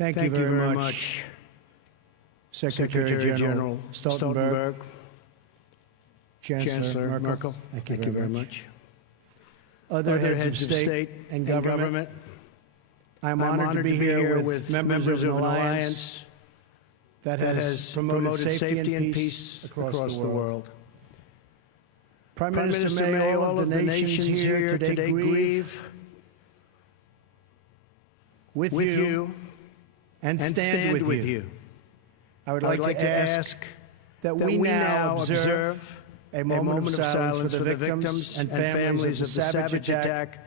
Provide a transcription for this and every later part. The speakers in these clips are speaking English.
Thank you very much, Secretary General Stoltenberg, Chancellor Merkel. Thank you very much. Other heads of state and government. I'm honored to be here with members of an alliance that has promoted safety and peace across the world. Prime Minister, may all of the nations here today grieve with you and stand with you. I would like to ask that we now observe a moment of silence for the victims and families of the savage attack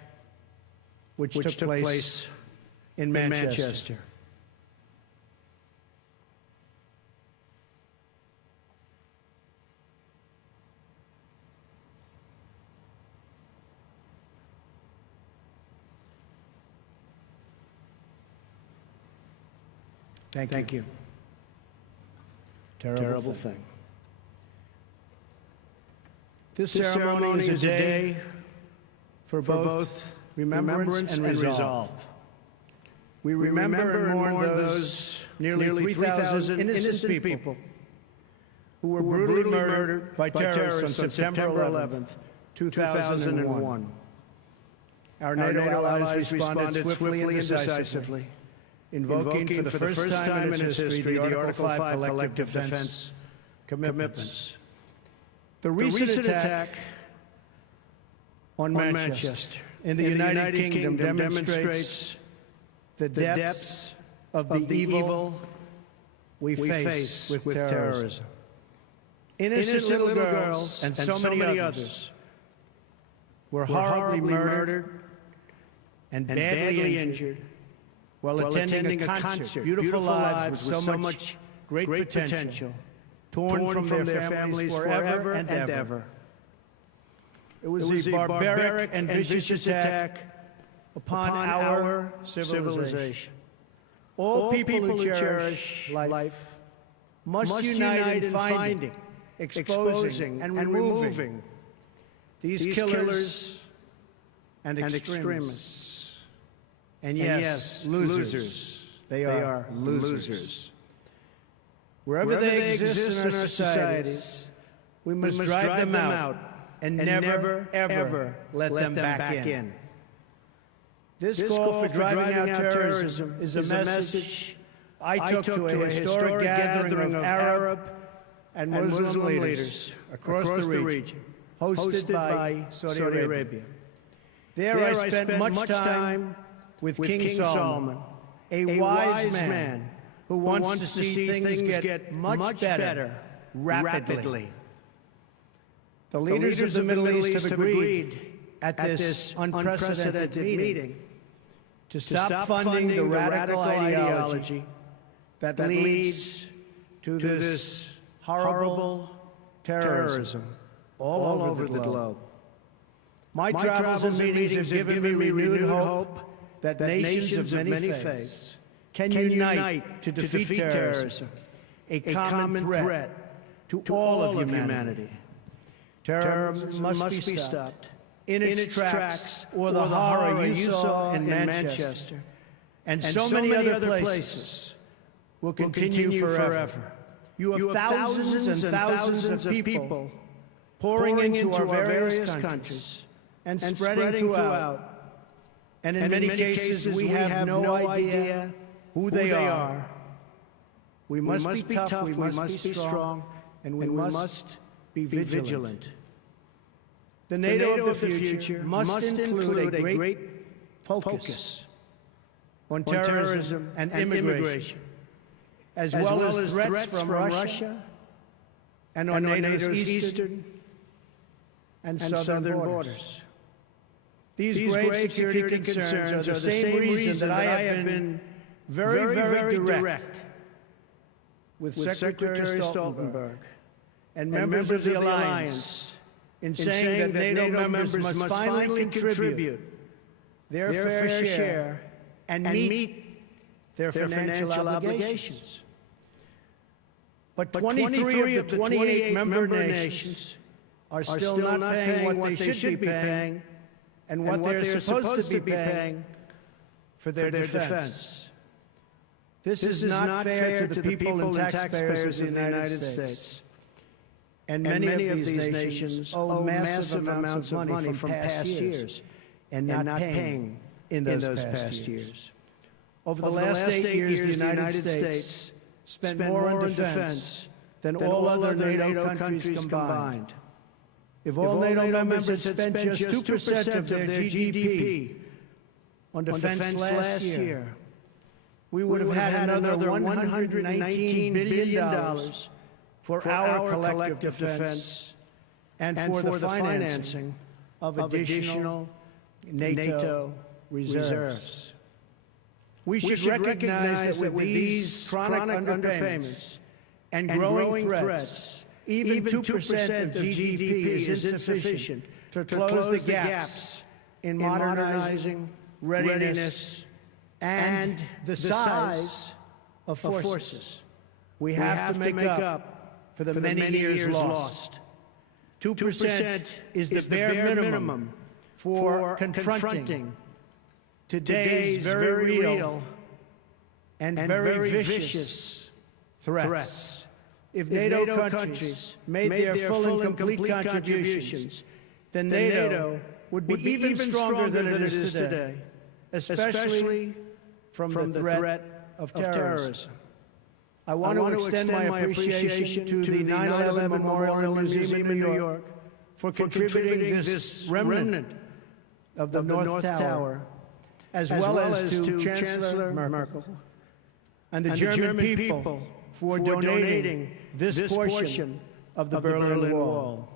which took place in Manchester. Thank you. Terrible thing. This ceremony is a day for both remembrance and resolve. We remember and mourn those nearly 3,000 innocent people who were brutally murdered by terrorists on September 11th, 2001. Our NATO allies responded swiftly and decisively, invoking for the first time in its history the Article 5 collective defense commitments. The recent attack on Manchester in the United Kingdom demonstrates the depths of the evil we face with terrorism. Innocent little girls and so many others were horribly murdered and badly injured while attending a concert. Beautiful lives with so much great potential, torn from their families forever and ever. It was a barbaric and vicious attack upon our civilization. All people who cherish life must unite in finding, exposing, and removing these killers and extremists. And yes, losers. They are losers. Wherever they exist in our societies, we must drive them out and never, ever let them back in. This call for driving out terrorism is a message I took to a historic gathering of Arab and Muslim leaders across the region, hosted by Saudi Arabia. There I spent much time with King Solomon, a wise man who wants to see things get much better rapidly. The leaders of the Middle East have agreed at this unprecedented meeting to stop funding the radical ideology that leads to this horrible terrorism all over the globe. My travels and meetings have given me renewed hope that nations of many faiths can unite to defeat terrorism, a common threat to all of humanity. Terrorism must be stopped in its tracks, or the horror you saw in Manchester and so many other places will continue forever. You have thousands and thousands of people pouring into our various countries and spreading throughout. And in many cases, we have no idea who they are. We must be tough, we must be strong, and we must be vigilant. The NATO of the future must include a great focus on terrorism and immigration, as well as threats from Russia and on NATO's eastern and southern borders. These great security concerns are the same reason that I have been very direct with Secretary Stoltenberg and members of the alliance in saying that NATO members must finally contribute their fair share and meet their financial obligations. But 23 of the 28 member nations are still not paying what they should be paying and what they're supposed to be paying for their defense. This is not fair to the people and taxpayers of the United States. And many of these nations owe massive amounts of money from past years and not paying in those past years. Over the last 8 years, the United States spent more on defense than all other NATO countries combined. If all NATO members had spent just 2% of their GDP on defense last year, we would have had another $119 billion for our collective defense and for the financing of additional NATO reserves. We should recognize that with these chronic underpayments and growing threats, even 2% of GDP is insufficient to close the gaps in modernizing readiness and the size of forces. We have to make up for the many years lost. 2% is the bare minimum for confronting today's very real and very vicious threats. If NATO countries made their full and complete contributions, then NATO would be even stronger than it is today, especially from the threat of terrorism. I want to extend my appreciation to the 9/11 Memorial Museum in New York for contributing this remnant of the North Tower, as well as to Chancellor Merkel and the German people for donating this portion of the Berlin Wall.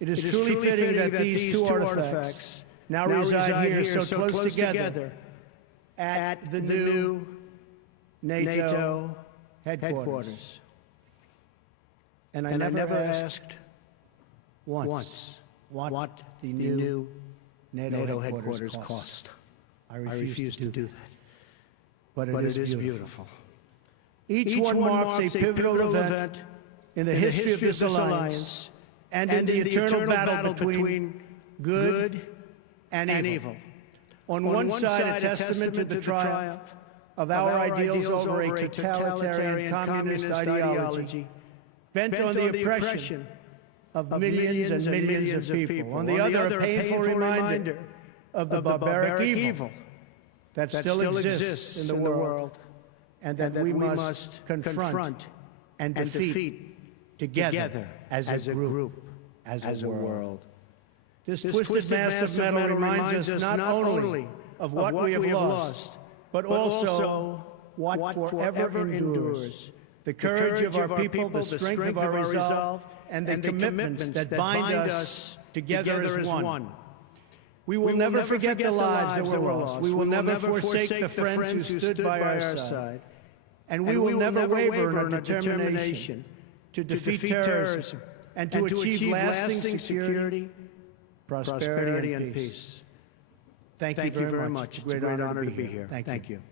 It is truly fitting that these two artifacts now reside here so close together at the new NATO headquarters. And I never asked once what the new NATO headquarters cost. I refuse to do that. But it is beautiful. Each one marks a pivotal event in the history of this alliance and in the eternal battle between good and evil. On one side, a testament to the triumph of our ideals over a totalitarian communist ideology bent on the oppression of millions and millions of people. On the other, a painful reminder of the barbaric evil that still exists in the world and that we must confront and defeat together as a group, as a world. This twisted mass of metal reminds us not only of what we have lost, but also what forever endures. The courage of our people, the strength of our resolve, and the commitments that bind us together as one. We will never forget the lives that were lost. We will never forsake the friends who stood by our side. And we will never waver in our determination to defeat terrorism and to achieve lasting security, prosperity, and peace. Thank you very much. It's a great honor to be here. Thank you.